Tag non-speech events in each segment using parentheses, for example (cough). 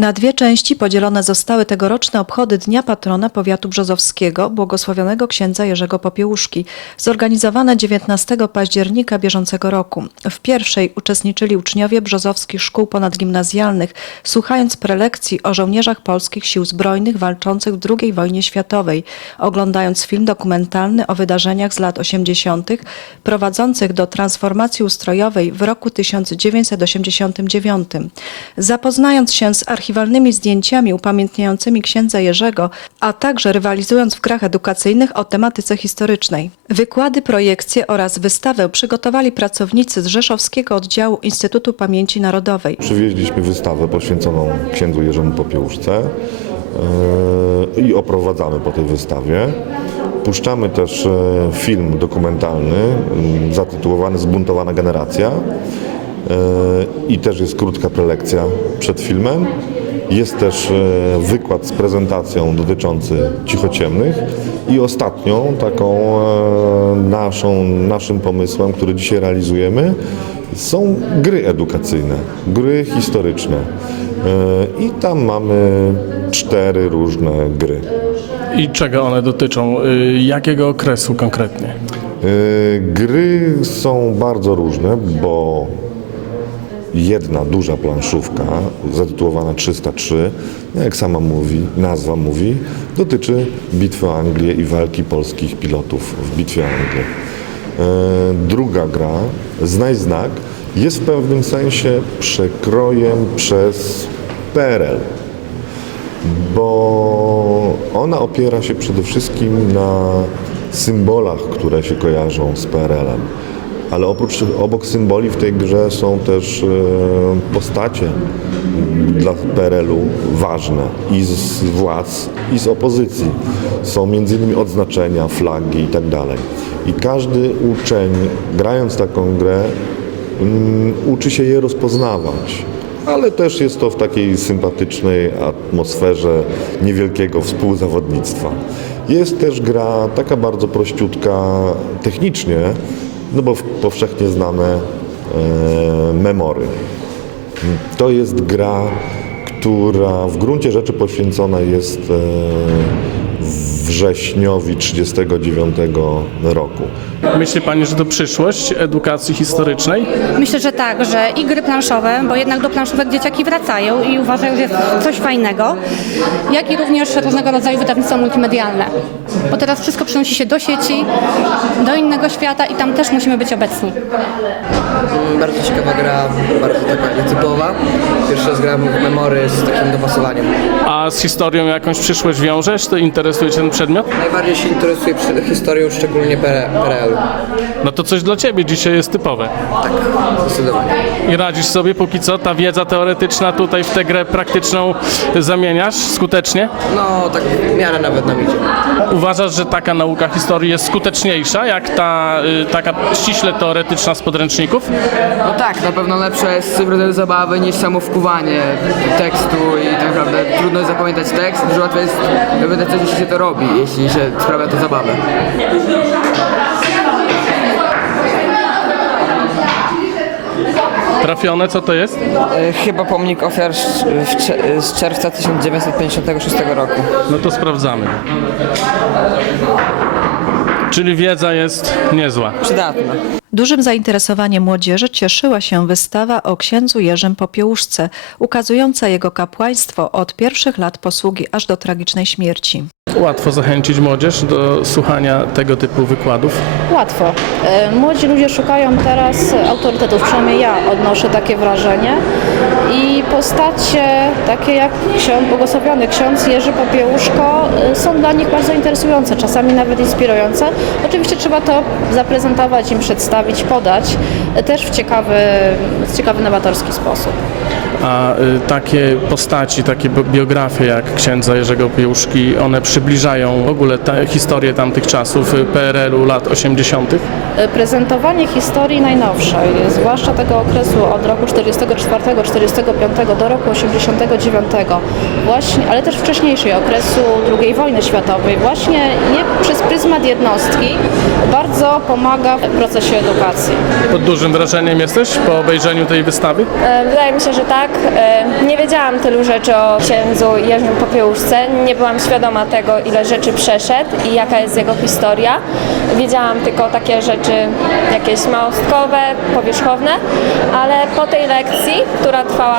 Na dwie części podzielone zostały tegoroczne obchody Dnia Patrona Powiatu Brzozowskiego, błogosławionego księdza Jerzego Popiełuszki, zorganizowane 19 października bieżącego roku. W pierwszej uczestniczyli uczniowie brzozowskich szkół ponadgimnazjalnych, słuchając prelekcji o żołnierzach polskich sił zbrojnych walczących w II wojnie światowej, oglądając film dokumentalny o wydarzeniach z lat 80., prowadzących do transformacji ustrojowej w roku 1989. Zapoznając się z archiwalnymi zdjęciami upamiętniającymi księdza Jerzego, a także rywalizując w grach edukacyjnych o tematyce historycznej. Wykłady, projekcje oraz wystawę przygotowali pracownicy z Rzeszowskiego Oddziału Instytutu Pamięci Narodowej. Przywieźliśmy wystawę poświęconą księdzu Jerzemu Popiełuszce yy, i oprowadzamy po tej wystawie. Puszczamy też e, film dokumentalny zatytułowany Zbuntowana generacja i też jest krótka prelekcja przed filmem. Jest też e, wykład z prezentacją dotyczący cichociemnych i ostatnią taką e, naszą, naszym pomysłem, który dzisiaj realizujemy, są gry edukacyjne, gry historyczne. E, I tam mamy cztery różne gry. I czego one dotyczą? Jakiego okresu konkretnie? E, Gry są bardzo różne, bo jedna duża planszówka zatytułowana 303, jak sama mówi, nazwa mówi, dotyczy bitwy o Anglię i walki polskich pilotów w bitwie o Anglię. E, Druga gra, Znaj Znak, jest w pewnym sensie przekrojem przez PRL bo ona opiera się przede wszystkim na symbolach, które się kojarzą z PRL-em. Ale oprócz, obok symboli w tej grze są też e, postacie dla PRL-u ważne i z władz, i z opozycji. Są między innymi odznaczenia, flagi i tak. I każdy uczeń, grając taką grę, mm, uczy się je rozpoznawać ale też jest to w takiej sympatycznej atmosferze niewielkiego współzawodnictwa. Jest też gra taka bardzo prościutka technicznie, no bo powszechnie znane e, memory. To jest gra, która w gruncie rzeczy poświęcona jest e, wrześniowi 1939 roku. Myśli Pani, że to przyszłość edukacji historycznej? Myślę, że tak, że i gry planszowe, bo jednak do planszówek dzieciaki wracają i uważają, że jest coś fajnego, jak i również różnego rodzaju wydawnictwa multimedialne. Bo teraz wszystko przenosi się do sieci, do innego świata i tam też musimy być obecni. Bardzo ciekawa gra, bardzo taka nietypowa. Pierwszy raz grałem w memory z takim dopasowaniem. A z historią jakąś przyszłość wiążesz? To interesuje Cię ten przedmiot? Najbardziej się interesuję przy- historią, szczególnie PRL. No to coś dla Ciebie dzisiaj jest typowe. Tak, zdecydowanie. I radzisz sobie póki co? Ta wiedza teoretyczna tutaj w tę grę praktyczną zamieniasz skutecznie? No, tak w miarę nawet nam idzie. Uważasz, że taka nauka historii jest skuteczniejsza, jak ta y, taka ściśle teoretyczna z podręczników? No tak, na pewno lepsze jest w rodzaju zabawy niż samo wkuwanie tekstu i tak naprawdę trudno jest zapamiętać tekst, dużo łatwiej jest zapamiętać coś, jeśli się to robi, jeśli się sprawia to zabawę. Trafione, co to jest? E, Chyba pomnik ofiar z, czerwca 1956 roku. No to sprawdzamy. Czyli wiedza jest niezła. Przydatna. Dużym zainteresowaniem młodzieży cieszyła się wystawa o księdzu Jerzym Popiełuszce, ukazująca jego kapłaństwo od pierwszych lat posługi aż do tragicznej śmierci. Łatwo zachęcić młodzież do słuchania tego typu wykładów. Łatwo. E, Młodzi ludzie szukają teraz autorytetów, przynajmniej ja odnoszę takie wrażenie. I postacie takie jak ksiądz, błogosławiony ksiądz Jerzy Popiełuszko e, są dla nich bardzo interesujące, czasami nawet inspirujące. Oczywiście trzeba to zaprezentować im, przedstawić, podać e, też w ciekawy, w ciekawy, nowatorski sposób. A y, takie postaci, takie bi- biografie jak księdza Jerzego Piełuszki, one przybliżają w ogóle te historię tamtych czasów y, PRL-u lat 80. E, Prezentowanie historii najnowszej, zwłaszcza tego okresu od roku 44-45 85 do roku 89, właśnie, ale też wcześniejszej okresu II wojny światowej, właśnie nie przez pryzmat jednostki, bardzo pomaga w procesie edukacji. Pod dużym wrażeniem jesteś po obejrzeniu tej wystawy? E, Wydaje mi się, że tak. E, Nie wiedziałam tylu rzeczy o księdzu Jerzym Popiełuszce. Nie byłam świadoma tego, ile rzeczy przeszedł i jaka jest jego historia. Wiedziałam tylko takie rzeczy jakieś małostkowe, powierzchowne, ale po tej lekcji, która trwała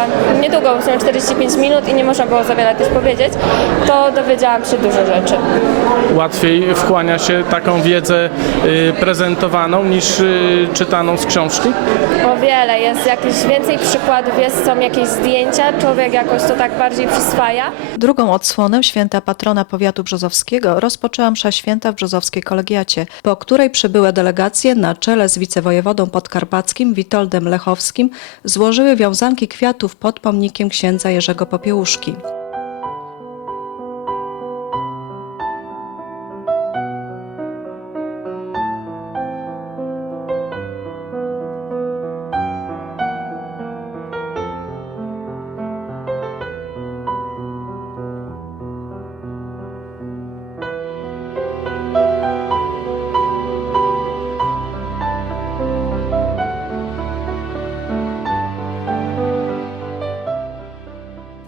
niedługo, w sumie 45 minut i nie można było za wiele też powiedzieć, to dowiedziałam się dużo rzeczy. Łatwiej wchłania się taką wiedzę y, prezentowaną niż y, czytaną z książki? O wiele, jest jakieś więcej przykładów, jest, są jakieś zdjęcia, człowiek jakoś to tak bardziej przyswaja. Drugą odsłonę święta patrona powiatu brzozowskiego rozpoczęła msza święta w brzozowskiej kolegiacie, po której przybyłe delegacje na czele z wicewojewodą podkarpackim Witoldem Lechowskim złożyły wiązanki kwiatów pod pomnikiem księdza Jerzego Popiełuszki.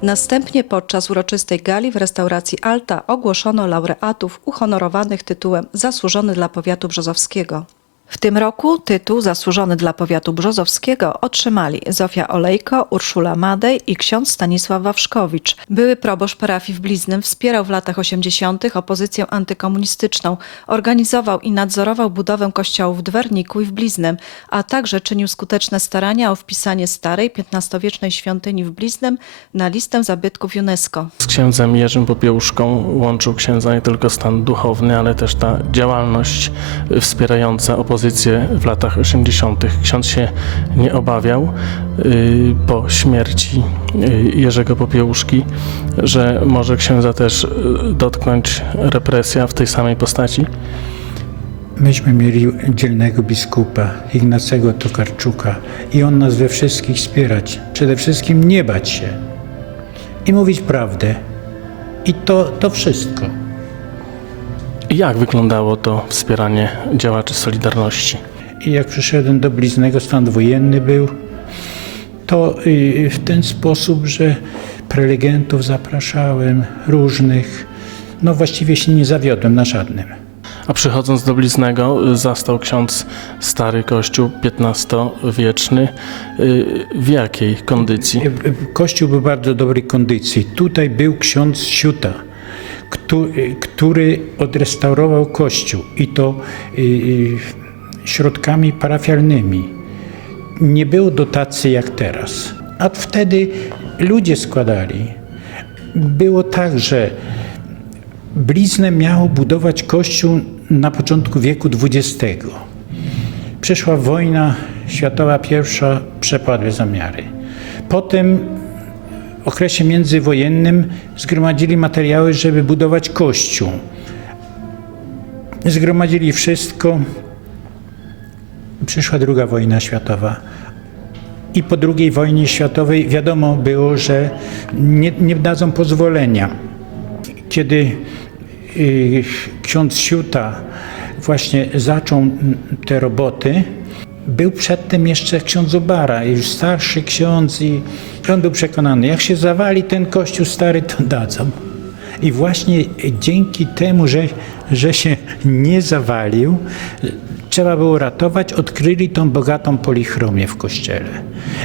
Następnie podczas uroczystej gali w restauracji Alta ogłoszono laureatów uhonorowanych tytułem Zasłużony dla powiatu brzozowskiego. W tym roku tytuł Zasłużony dla powiatu brzozowskiego otrzymali Zofia Olejko, Urszula Madej i ksiądz Stanisław Wawrzkowicz. Były proboszcz parafii w Bliznym wspierał w latach 80. opozycję antykomunistyczną, organizował i nadzorował budowę kościołów w Dwerniku i w Bliznem, a także czynił skuteczne starania o wpisanie starej, XV-wiecznej świątyni w Bliznem na listę zabytków UNESCO. Z księdzem Jerzym Popiełuszką łączył księdza nie tylko stan duchowny, ale też ta działalność wspierająca opozycję w latach 80. Ksiądz się nie obawiał y, po śmierci y, Jerzego Popiełuszki, że może księdza też y, dotknąć represja w tej samej postaci. Myśmy mieli dzielnego biskupa Ignacego Tokarczuka i on nas we wszystkich wspierać. Przede wszystkim nie bać się i mówić prawdę. I to, to wszystko. Jak wyglądało to wspieranie działaczy Solidarności? I jak przyszedłem do Bliznego, stan wojenny był, to y, w ten sposób, że prelegentów zapraszałem, różnych. No właściwie się nie zawiodłem na żadnym. A przychodząc do Bliznego y, zastał ksiądz stary kościół XV-wieczny. Y, W jakiej kondycji? Kościół był w bardzo dobrej kondycji. Tutaj był ksiądz Siuta, któ- który odrestaurował kościół i to y, y, środkami parafialnymi. Nie było dotacji jak teraz. A wtedy ludzie składali. Było tak, że Blizne miało budować kościół na początku wieku XX. Przyszła wojna światowa pierwsza, przepadły zamiary. Potem okresie międzywojennym zgromadzili materiały, żeby budować kościół. Zgromadzili wszystko. Przyszła druga wojna światowa. I po II wojnie światowej wiadomo było, że nie, nie dadzą pozwolenia. Kiedy y, ksiądz Siuta właśnie zaczął te roboty, był przedtem jeszcze ksiądz Obara, już starszy ksiądz i on był przekonany, jak się zawali ten kościół stary, to dadzą. I właśnie dzięki temu, że, że się nie zawalił, trzeba było ratować, odkryli tą bogatą polichromię w kościele.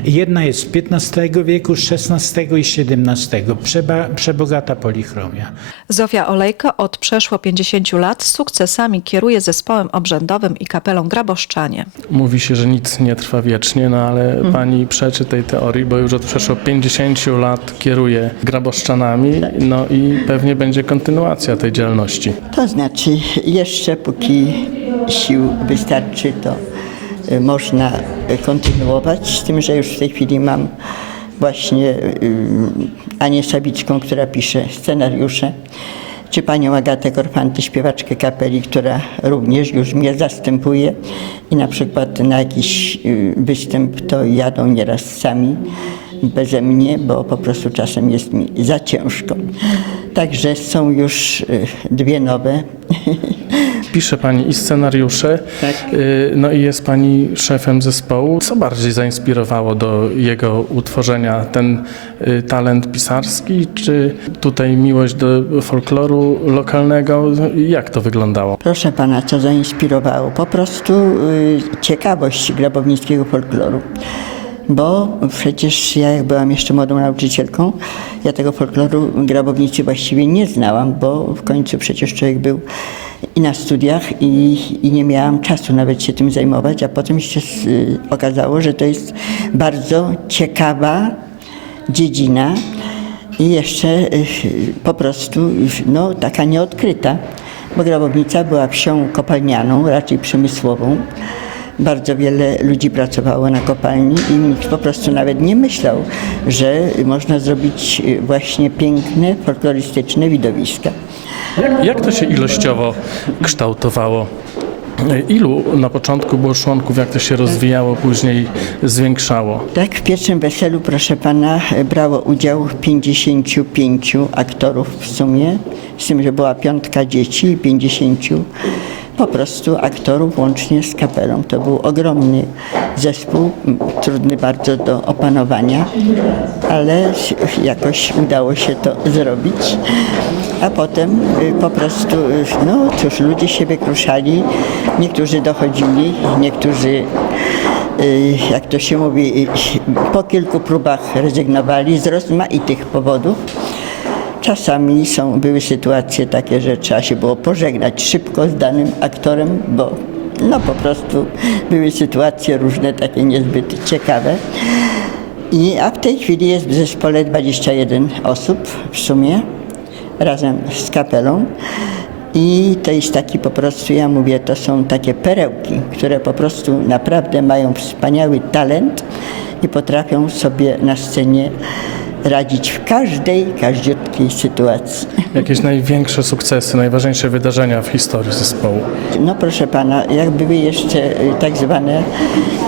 Jedna jest z XV wieku, XVI i XVII. Przeba, przebogata polichromia. Zofia Olejko od przeszło 50 lat z sukcesami kieruje zespołem obrzędowym i kapelą Graboszczanie. Mówi się, że nic nie trwa wiecznie, no ale pani przeczy tej teorii, bo już od przeszło 50 lat kieruje graboszczanami, no i pewnie będzie kontynuacja tej działalności. To znaczy, jeszcze póki sił wystarczy, to y, można kontynuować, z tym, że już w tej chwili mam właśnie y, Anię Sawicką, która pisze scenariusze, czy panią Agatę Korfanty, śpiewaczkę kapeli, która również już mnie zastępuje i na przykład na jakiś y, występ to jadą nieraz sami beze mnie, bo po prostu czasem jest mi za ciężko. Także są już y, dwie nowe. (laughs) Pisze Pani i scenariusze, Tak. y, no i jest Pani szefem zespołu. Co bardziej zainspirowało do jego utworzenia? Ten y, talent pisarski, czy tutaj miłość do folkloru lokalnego? Jak to wyglądało? Proszę pana, co zainspirowało? Po prostu ciekawość grabownickiego folkloru. Bo przecież ja jak byłam jeszcze młodą nauczycielką, ja tego folkloru grabownicy właściwie nie znałam, bo w końcu przecież człowiek był i na studiach i, i nie miałam czasu nawet się tym zajmować, a potem się y, okazało, że to jest bardzo ciekawa dziedzina i jeszcze y, po prostu no, taka nieodkryta, bo Grabownica była wsią kopalnianą, raczej przemysłową. Bardzo wiele ludzi pracowało na kopalni i nikt po prostu nawet nie myślał, że można zrobić y, właśnie piękne, folklorystyczne widowiska. Jak, to się ilościowo kształtowało? Y, Ilu na początku było członków, jak to się rozwijało, później zwiększało? Tak, w pierwszym weselu, proszę pana, brało udział 55 aktorów w sumie, z tym, że była piątka dzieci i 50 po prostu aktorów łącznie z kapelą. To był ogromny zespół, trudny bardzo do opanowania, ale jakoś udało się to zrobić. A potem y, po prostu, y, no cóż, ludzie się wykruszali, niektórzy dochodzili, niektórzy y, jak to się mówi, po kilku próbach rezygnowali z rozmaitych powodów. Czasami są, były sytuacje takie, że trzeba się było pożegnać szybko z danym aktorem, bo no po prostu były sytuacje różne, takie niezbyt ciekawe. I, a w tej chwili jest w zespole 21 osób w sumie, razem z kapelą. I to jest taki po prostu, ja mówię, to są takie perełki, które po prostu naprawdę mają wspaniały talent i potrafią sobie na scenie radzić w każdej, każdziutkiej sytuacji. Jakieś największe sukcesy, najważniejsze wydarzenia w historii zespołu? No proszę pana, jak były jeszcze y, tak zwane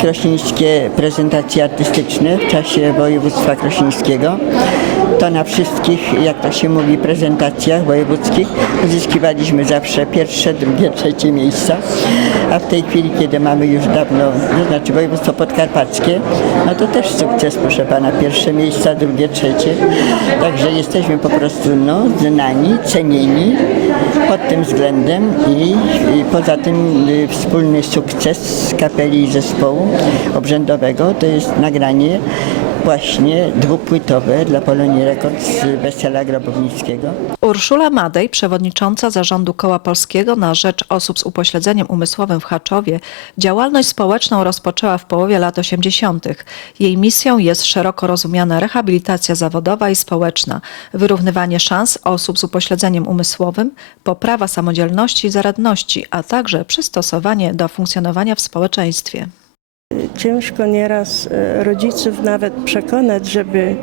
krośnieńskie prezentacje artystyczne w czasie województwa krośnieńskiego, to na wszystkich, jak to się mówi, prezentacjach wojewódzkich uzyskiwaliśmy zawsze pierwsze, drugie, trzecie miejsca. A w tej chwili, kiedy mamy już dawno, to znaczy województwo podkarpackie, no to też sukces, proszę pana, pierwsze miejsca, drugie, trzecie. Także jesteśmy po prostu no, znani, cenieni pod tym względem i, i poza tym y, wspólny sukces kapeli i zespołu obrzędowego to jest nagranie właśnie dwupłytowe dla Polonii Records z Wesela Grabownickiego. Urszula Madej, przewodnicząca zarządu Koła Polskiego na rzecz osób z upośledzeniem umysłowym w Chaczowie, działalność społeczną rozpoczęła w połowie lat 80. Jej misją jest szeroko rozumiana rehabilitacja zawodowa i społeczna, wyrównywanie szans osób z upośledzeniem umysłowym, poprawa samodzielności i zaradności, a także przystosowanie do funkcjonowania w społeczeństwie. Ciężko nieraz e, rodziców nawet przekonać, żeby e,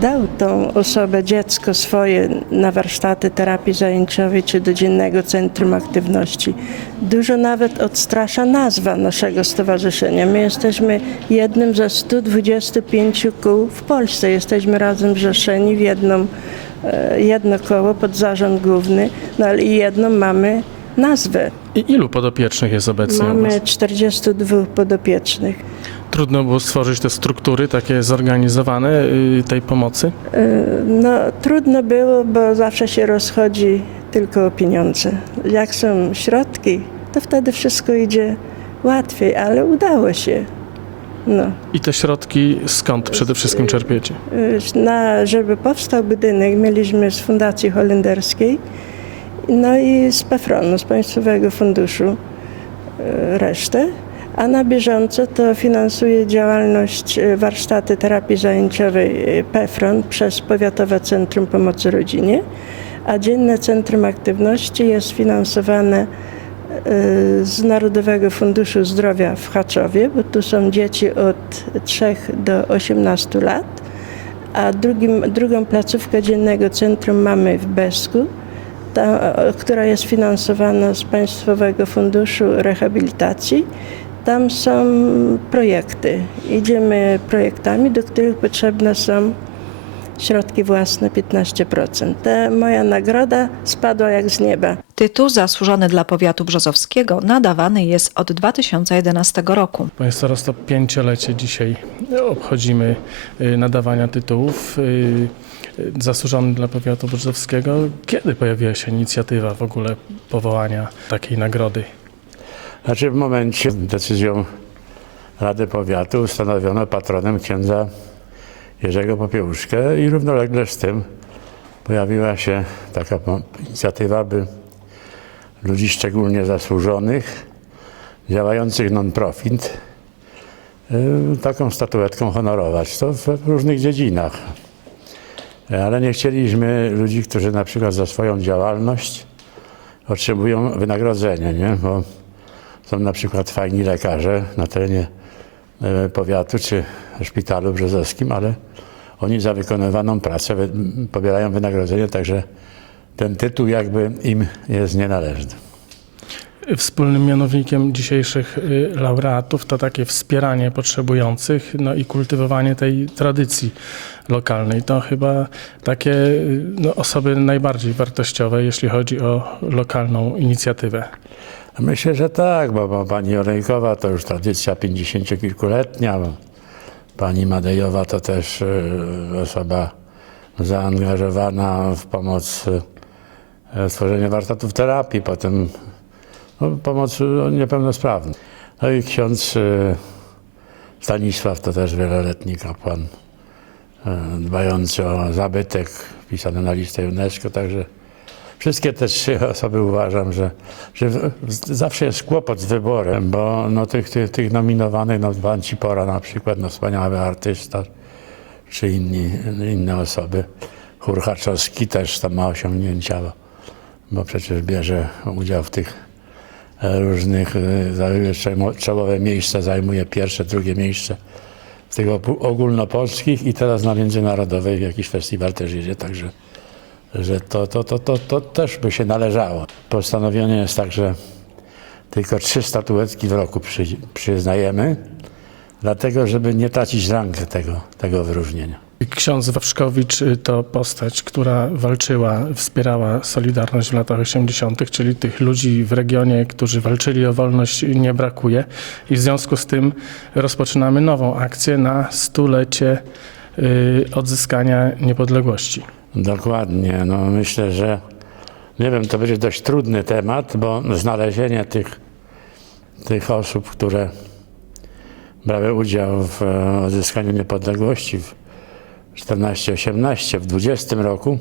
dał tą osobę, dziecko swoje na warsztaty terapii zajęciowej czy do dziennego centrum aktywności. Dużo nawet odstrasza nazwa naszego stowarzyszenia. My jesteśmy jednym ze 125 kół w Polsce. Jesteśmy razem zrzeszeni w jedną, e, jedno koło pod zarząd główny, no ale i jedną mamy nazwę. I ilu podopiecznych jest obecnie? Mamy 42 podopiecznych. Trudno było stworzyć te struktury takie zorganizowane y, tej pomocy? No, trudno było, bo zawsze się rozchodzi tylko o pieniądze. Jak są środki, to wtedy wszystko idzie łatwiej, ale udało się. No. I te środki skąd przede wszystkim czerpiecie? Y, Na, żeby powstał budynek, mieliśmy z Fundacji Holenderskiej, no i z PEFRON-u, z Państwowego Funduszu y, resztę. A na bieżąco to finansuje działalność y, warsztaty terapii zajęciowej y, PEFRON przez Powiatowe Centrum Pomocy Rodzinie, a Dzienne Centrum Aktywności jest finansowane z Narodowego Funduszu Zdrowia w Chaczowie, bo tu są dzieci od 3 do 18 lat, a drugim, drugą placówkę Dziennego Centrum mamy w Besku, ta, która jest finansowana z Państwowego Funduszu Rehabilitacji Tam są projekty. Idziemy projektami, do których potrzebne są środki własne 15%. Ta moja nagroda spadła jak z nieba. Tytuł zasłużony dla powiatu brzozowskiego nadawany jest od 2011 roku. Panie starosto, pięciolecie dzisiaj obchodzimy y, nadawania tytułów. Zasłużony dla powiatu brzozowskiego. Kiedy pojawiła się inicjatywa w ogóle powołania takiej nagrody? Znaczy w momencie decyzją Rady Powiatu ustanowiono patronem księdza Jerzego Popiełuszkę i równolegle z tym pojawiła się taka inicjatywa, by ludzi szczególnie zasłużonych, działających non-profit, y, taką statuetką honorować. To w różnych dziedzinach. Ale nie chcieliśmy ludzi, którzy na przykład za swoją działalność otrzymują wynagrodzenie, nie? Bo są na przykład fajni lekarze na terenie e, powiatu czy szpitalu brzozowskim, ale oni za wykonywaną pracę pobierają wynagrodzenie, także ten tytuł jakby im jest nienależny. Wspólnym mianownikiem dzisiejszych y, laureatów to takie wspieranie potrzebujących no i kultywowanie tej tradycji lokalnej. To chyba takie y, no, osoby najbardziej wartościowe, jeśli chodzi o lokalną inicjatywę. Myślę, że tak, bo, bo pani Olejkowa to już tradycja pięćdziesięciokilkuletnia, pani Madejowa to też y, osoba zaangażowana w pomoc w tworzenie warsztatów terapii, potem no, pomoc y, niepełnosprawnym. No i ksiądz y, Stanisław to też wieloletni kapłan y, dbający o zabytek wpisany na listę UNESCO, także Wszystkie te trzy (laughs) osoby uważam, że, że zawsze jest kłopot z wyborem, bo no, tych, tych, tych nominowanych, no Pan Cipora na przykład, no wspaniały artysta, czy inni, inne osoby. Hurchaczowski też tam ma osiągnięcia, bo, bo przecież bierze udział w tych różnych, e, zajmuje czemo- czołowe miejsca, zajmuje pierwsze, drugie miejsce w tych ogólnopolskich i teraz na międzynarodowej jakiś festiwal też jedzie, także że to, to, to, to, to też by się należało. Postanowienie jest tak, że tylko trzy statuetki w roku przy, przyznajemy, dlatego żeby nie tracić rangi tego, tego wyróżnienia. Ksiądz Wawrzkowicz y, to postać, która walczyła, wspierała Solidarność w latach 80., czyli tych ludzi w regionie, którzy walczyli o wolność nie brakuje. I w związku z tym rozpoczynamy nową akcję na stulecie y, odzyskania niepodległości. Dokładnie. No myślę, że nie wiem, to będzie dość trudny temat, bo znalezienie tych, tych osób, które brały udział w e, odzyskaniu niepodległości 14-18, w 20 roku,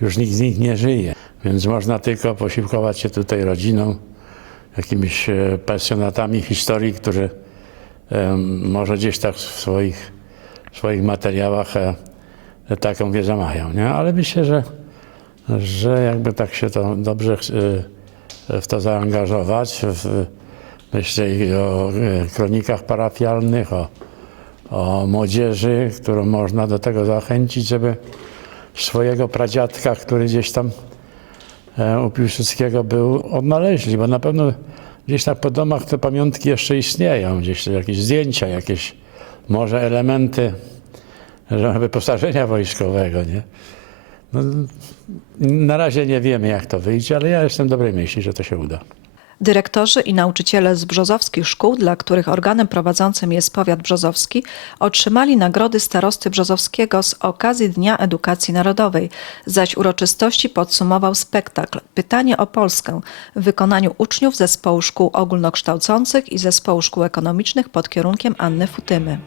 już nikt z nich nie żyje. Więc można tylko posiłkować się tutaj rodziną, jakimiś e, pasjonatami historii, którzy może gdzieś tak w swoich, w swoich materiałach e, taką wiedzę mają, nie? Ale myślę, że, że jakby tak się to dobrze w to zaangażować, w, myślę o kronikach parafialnych, o, o młodzieży, którą można do tego zachęcić, żeby swojego pradziadka, który gdzieś tam e, u Piłsudskiego był, odnaleźli, bo na pewno gdzieś tak po domach te pamiątki jeszcze istnieją, gdzieś jakieś zdjęcia, jakieś może elementy że wyposażenia wojskowego, nie? No, na razie nie wiemy, jak to wyjdzie, ale ja jestem dobrej myśli, że to się uda. Dyrektorzy i nauczyciele z brzozowskich szkół, dla których organem prowadzącym jest powiat brzozowski, otrzymali nagrody starosty brzozowskiego z okazji Dnia Edukacji Narodowej, zaś uroczystości podsumował spektakl Pytanie o Polskę w wykonaniu uczniów Zespołu Szkół Ogólnokształcących i Zespołu Szkół Ekonomicznych pod kierunkiem Anny Futymy.